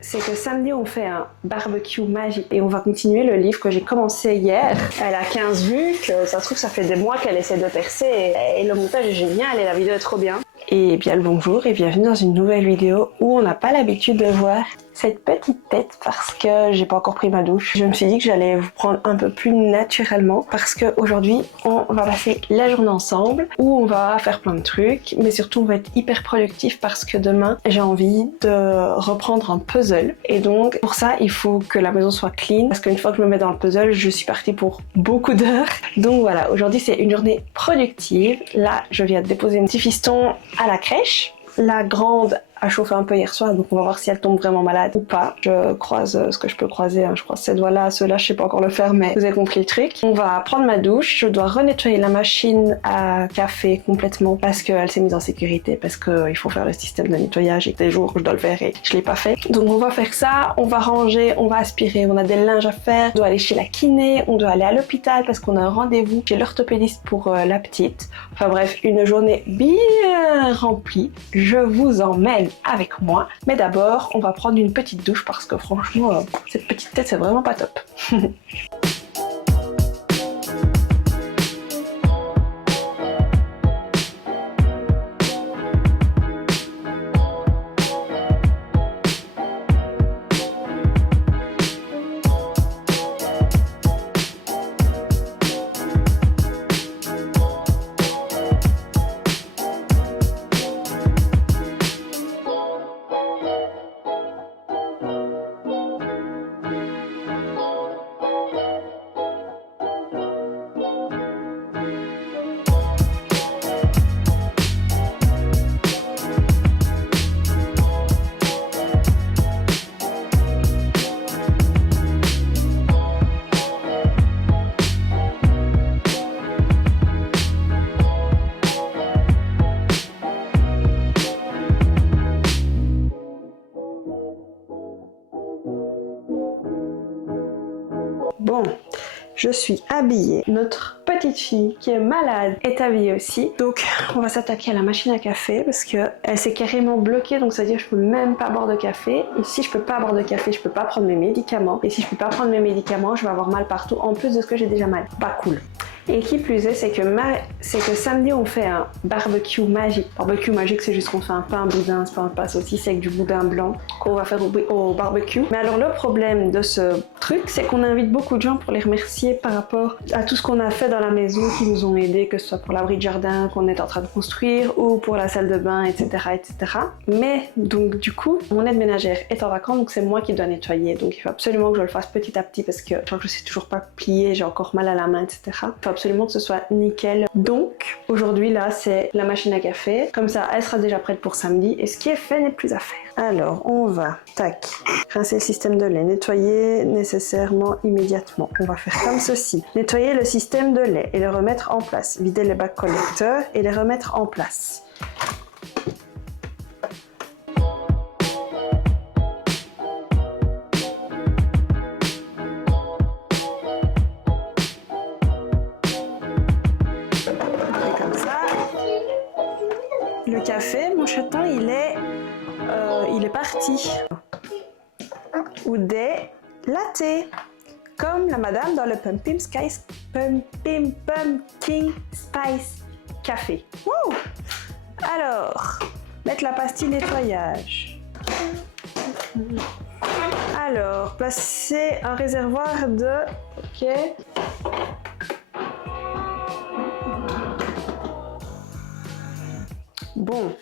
c'est que samedi on fait un barbecue magique et on va continuer le livre que j'ai commencé hier. Elle a 15 vues, que ça se trouve ça fait des mois qu'elle essaie de percer et le montage est génial et la vidéo est trop bien. Et bien le bonjour et bienvenue dans une nouvelle vidéo où on n'a pas l'habitude de voir cette petite tête parce que j'ai pas encore pris ma douche. Je me suis dit que j'allais vous prendre un peu plus naturellement parce qu'aujourd'hui on va passer la journée ensemble où on va faire plein de trucs mais surtout on va être hyper productif parce que demain j'ai envie de reprendre un puzzle et donc pour ça il faut que la maison soit clean parce qu'une fois que je me mets dans le puzzle je suis partie pour beaucoup d'heures. Donc voilà, aujourd'hui c'est une journée productive. Là je viens de déposer mon petit fiston à la crèche. La grande a chauffé un peu hier soir, donc on va voir si elle tombe vraiment malade ou pas. Je croise ce que je peux croiser, hein. Je croise ces doigts-là, ceux-là, je sais pas encore le faire, mais vous avez compris le truc. On va prendre ma douche, je dois renettoyer la machine à café complètement parce qu'elle s'est mise en sécurité, parce qu'il faut faire le système de nettoyage et que des jours je dois le faire et je l'ai pas fait. Donc on va faire ça, on va ranger, on va aspirer, on a des linges à faire, on doit aller chez la kiné, on doit aller à l'hôpital parce qu'on a un rendez-vous chez l'orthopédiste pour la petite. Enfin bref, une journée bien remplie. Je vous emmène avec moi, mais d'abord on va prendre une petite douche parce que franchement cette petite tête c'est vraiment pas top. Bon, je suis habillée. Notre petite fille qui est malade est habillée aussi. Donc on va s'attaquer à la machine à café parce que elle s'est carrément bloquée. Donc ça veut dire que je peux même pas boire de café. Et si je peux pas boire de café, je peux pas prendre mes médicaments. Et si je peux pas prendre mes médicaments, je vais avoir mal partout en plus de ce que j'ai déjà mal. Pas cool. Et qui plus est, c'est que samedi on fait un barbecue magique. Barbecue magique, c'est juste qu'on fait un pain boudin, c'est pas un pain saucisse avec du boudin blanc qu'on va faire au barbecue. Mais alors le problème de ce truc, c'est qu'on invite beaucoup de gens pour les remercier par rapport à tout ce qu'on a fait dans la maison, qui nous ont aidés, que ce soit pour l'abri de jardin qu'on est en train de construire ou pour la salle de bain, etc., etc. Mais donc du coup, mon aide ménagère est en vacances, donc c'est moi qui dois nettoyer. Donc il faut absolument que je le fasse petit à petit parce que je crois que je sais toujours pas plier, j'ai encore mal à la main, etc. Absolument que ce soit nickel. Donc aujourd'hui là c'est la machine à café, comme ça elle sera déjà prête pour samedi et ce qui est fait n'est plus à faire. Alors on va rincer le système de lait, nettoyer nécessairement immédiatement. On va faire comme ceci, nettoyer le système de lait et le remettre en place, vider les bacs collecteurs et les remettre en place. Le café, mon chaton, il est parti. Ou des lattes, comme la madame dans le Pumpkin Spice Café. Wouh! Alors, mettre la pastille nettoyage. Alors, placer un réservoir de... Ok. Bon,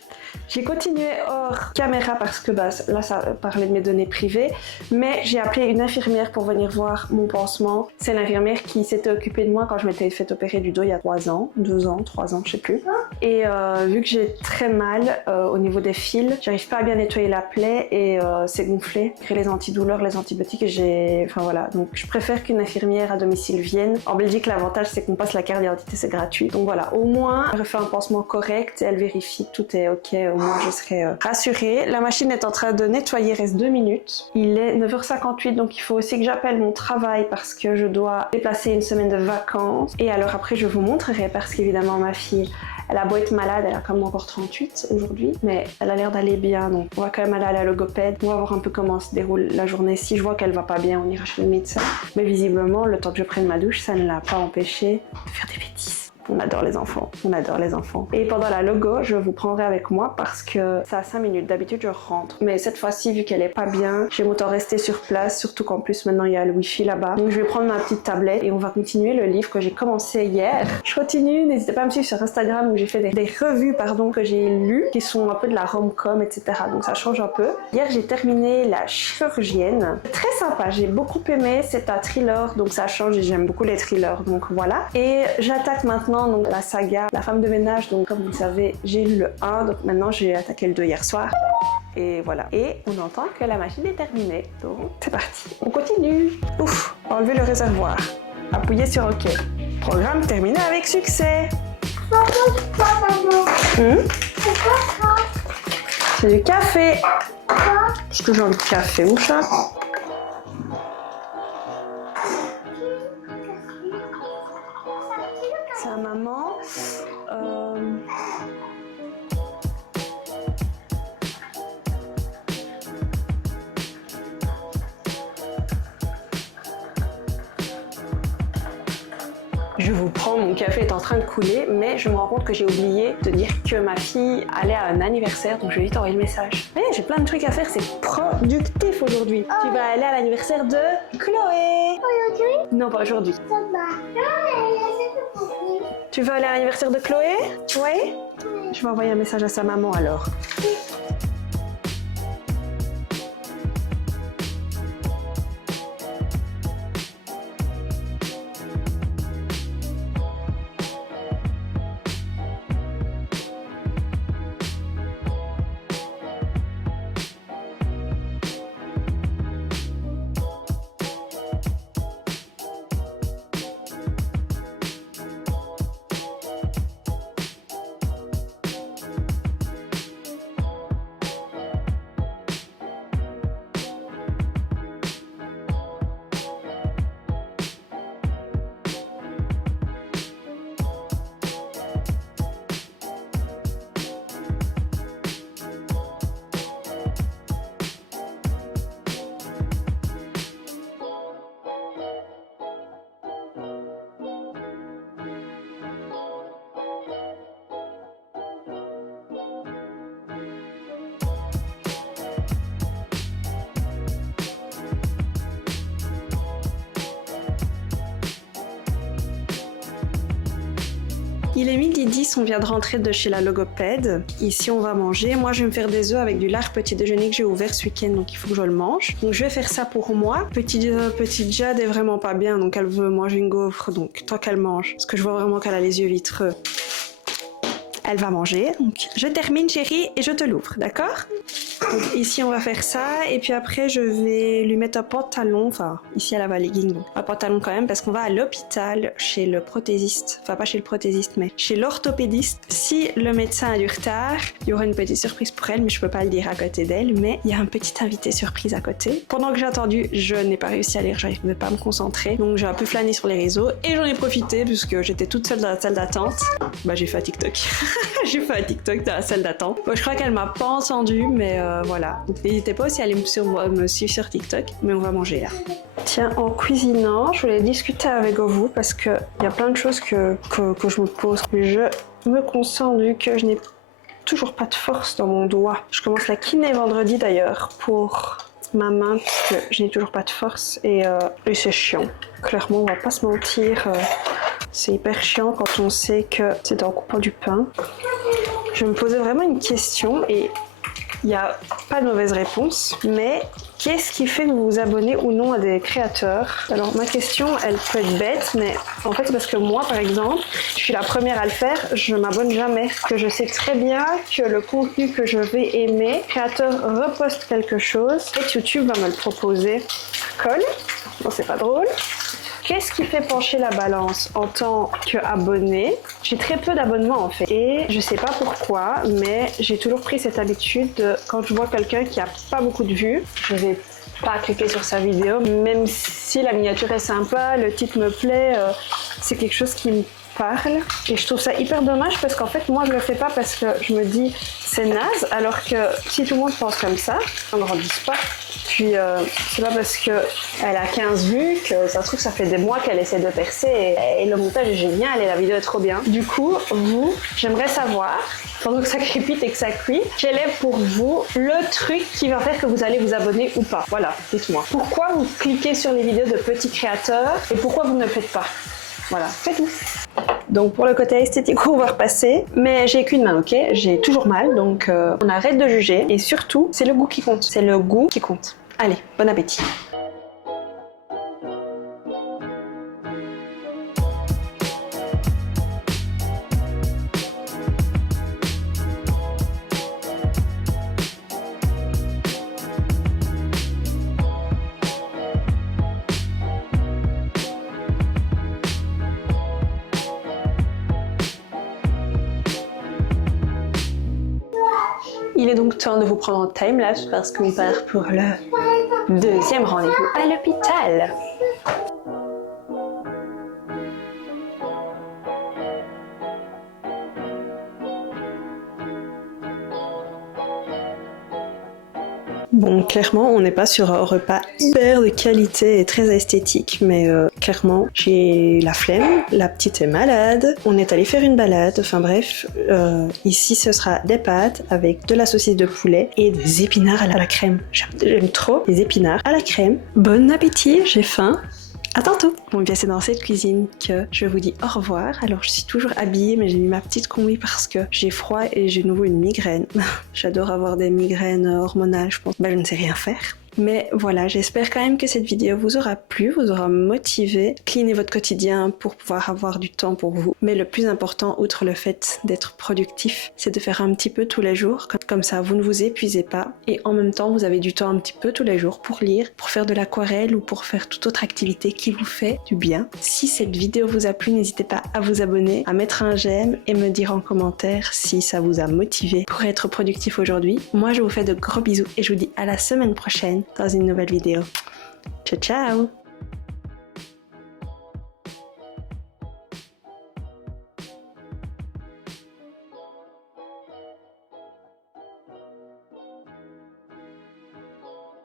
j'ai continué hors caméra parce que là ça parlait de mes données privées, mais j'ai appelé une infirmière pour venir voir mon pansement. C'est l'infirmière qui s'était occupée de moi quand je m'étais fait opérer du dos il y a 3 ans, 2 ans, 3 ans, je sais plus. Et vu que j'ai très mal au niveau des fils, j'arrive pas à bien nettoyer la plaie et c'est gonflé. J'ai les antidouleurs, les antibiotiques et enfin voilà. Donc je préfère qu'une infirmière à domicile vienne. En Belgique, l'avantage c'est qu'on passe la carte d'identité, c'est gratuit. Donc voilà, au moins elle refait un pansement correct et elle vérifie que tout est ok. Au moins je serai rassurée. La machine est en train de nettoyer, il reste 2 minutes. Il est 9h58 donc il faut aussi que j'appelle mon travail parce que je dois déplacer une semaine de vacances. Et alors après je vous montrerai parce qu'évidemment ma fille Elle a beau être malade, elle a quand même encore 38 aujourd'hui, mais elle a l'air d'aller bien, donc on va quand même aller à la logopède. On va voir un peu comment se déroule la journée. Si je vois qu'elle va pas bien, on ira chez le médecin. Mais visiblement, le temps que je prenne ma douche, ça ne l'a pas empêché de faire des bêtises. On adore les enfants, on adore les enfants. Et pendant la logo, je vous prendrai avec moi parce que c'est à 5 minutes. D'habitude, je rentre. Mais cette fois-ci, vu qu'elle est pas bien, j'aime autant rester sur place, surtout qu'en plus, maintenant, il y a le wifi là-bas. Donc, je vais prendre ma petite tablette et on va continuer le livre que j'ai commencé hier. Je continue, n'hésitez pas à me suivre sur Instagram où j'ai fait des revues, que j'ai lues, qui sont un peu de la rom-com, etc. Donc, ça change un peu. Hier, j'ai terminé La Chirurgienne. Très sympa, j'ai beaucoup aimé. C'est un thriller, donc ça change et j'aime beaucoup les thrillers. Donc, voilà. Et j'attaque maintenant donc la saga La femme de ménage. Donc comme vous le savez, j'ai lu le 1, donc maintenant j'ai attaqué le 2 hier soir. Et voilà. Et on entend que la machine est terminée. Donc c'est parti. On continue. Ouf, enlever le réservoir. Appuyez sur OK. Programme terminé avec succès. C'est du café. Est-ce que j'ai envie de café, mon chat? C'est à maman. Je vous prends, mon café est en train de couler, mais je me rends compte que j'ai oublié de dire que ma fille allait à un anniversaire, donc je vais vite envoyer le message. Mais j'ai plein de trucs à faire, c'est productif aujourd'hui. Tu vas aller à l'anniversaire de Chloé. Aujourd'hui? Non, pas aujourd'hui. Ça va. Tu veux aller à l'anniversaire de Chloé? Oui. Je vais envoyer un message à sa maman alors. Il est 12h10, on vient de rentrer de chez la logopède. Ici, on va manger. Moi, je vais me faire des œufs avec du lard petit déjeuner que j'ai ouvert ce week-end, donc il faut que je le mange. Donc, je vais faire ça pour moi. Petite Jade est vraiment pas bien, donc elle veut manger une gaufre. Donc, tant qu'elle mange, parce que je vois vraiment qu'elle a les yeux vitreux, elle va manger. Donc, je termine, chérie, et je te l'ouvre, d'accord? Donc, ici, on va faire ça, et puis après, je vais lui mettre un pantalon. Enfin, ici, elle a un legging, donc un pantalon quand même, parce qu'on va à l'hôpital chez le prothésiste. Enfin, pas chez le prothésiste, mais chez l'orthopédiste. Si le médecin a du retard, il y aura une petite surprise pour elle, mais je peux pas le dire à côté d'elle. Mais il y a un petit invité surprise à côté. Pendant que j'ai attendu, je n'ai pas réussi à lire, j'arrivais pas à me concentrer. Donc, j'ai un peu flâné sur les réseaux, et j'en ai profité, puisque j'étais toute seule dans la salle d'attente. Bah, j'ai fait un TikTok. J'ai fait un TikTok dans la salle d'attente. Bon, je crois qu'elle m'a pas entendu, mais voilà. Donc, n'hésitez pas aussi à aller me suivre sur TikTok, mais on va manger là. Tiens, en cuisinant, je voulais discuter avec vous parce qu'il y a plein de choses que je me pose. Je me concentre vu que je n'ai toujours pas de force dans mon doigt. Je commence la kiné vendredi d'ailleurs pour ma main parce que je n'ai toujours pas de force et c'est chiant. Clairement, on va pas se mentir. C'est hyper chiant quand on sait que c'est en coupant du pain. Je me posais vraiment une question et il n'y a pas de mauvaise réponse, mais qu'est-ce qui fait que vous vous abonnez ou non à des créateurs? Alors ma question, elle peut être bête, mais en fait c'est parce que moi par exemple, je suis la première à le faire, je m'abonne jamais. Que je sais très bien que le contenu que je vais aimer, le créateur reposte quelque chose, et YouTube va me le proposer. Colle, bon c'est pas drôle. Qu'est-ce qui fait pencher la balance en tant qu'abonné? J'ai très peu d'abonnements en fait et je sais pas pourquoi, mais j'ai toujours pris cette habitude de, quand je vois quelqu'un qui a pas beaucoup de vues, je vais pas cliquer sur sa vidéo, même si la miniature est sympa, le titre me plaît, c'est quelque chose qui me parle et je trouve ça hyper dommage parce qu'en fait moi je le fais pas parce que je me dis c'est naze, alors que si tout le monde pense comme ça, on ne grandisse pas. Puis c'est pas parce qu'elle a 15 vues que ça se trouve ça fait des mois qu'elle essaie de percer et le montage est génial et la vidéo est trop bien. Du coup, vous, j'aimerais savoir, pendant que ça crépite et que ça cuit, quel est pour vous le truc qui va faire que vous allez vous abonner ou pas. Voilà, dites-moi. Pourquoi vous cliquez sur les vidéos de petits créateurs et pourquoi vous ne le faites pas? Voilà, faites-le. Donc pour le côté esthétique, on va repasser. Mais j'ai qu'une main, ok? J'ai toujours mal, donc on arrête de juger. Et surtout, c'est le goût qui compte. C'est le goût qui compte. Allez, bon appétit. Il est donc temps de vous prendre en timelapse parce qu'on part pour le deuxième rendez-vous à l'hôpital. Bon, clairement, on n'est pas sur un repas hyper de qualité et très esthétique, mais clairement, j'ai la flemme, la petite est malade, on est allé faire une balade, enfin bref, ici ce sera des pâtes avec de la saucisse de poulet et des épinards à la crème. J'aime trop les épinards à la crème. Bon appétit, j'ai faim. À tantôt. Bon, bien c'est dans cette cuisine que je vous dis au revoir. Alors je suis toujours habillée, mais j'ai mis ma petite combi parce que j'ai froid et j'ai de nouveau une migraine. J'adore avoir des migraines hormonales, je pense. Je ne sais rien faire. Mais voilà, j'espère quand même que cette vidéo vous aura plu, vous aura motivé, cleaner votre quotidien pour pouvoir avoir du temps pour vous. Mais le plus important, outre le fait d'être productif, c'est de faire un petit peu tous les jours. Comme ça, vous ne vous épuisez pas. Et en même temps, vous avez du temps un petit peu tous les jours pour lire, pour faire de l'aquarelle ou pour faire toute autre activité qui vous fait du bien. Si cette vidéo vous a plu, n'hésitez pas à vous abonner, à mettre un j'aime et me dire en commentaire si ça vous a motivé pour être productif aujourd'hui. Moi, je vous fais de gros bisous et je vous dis à la semaine prochaine dans une nouvelle vidéo. Ciao, ciao!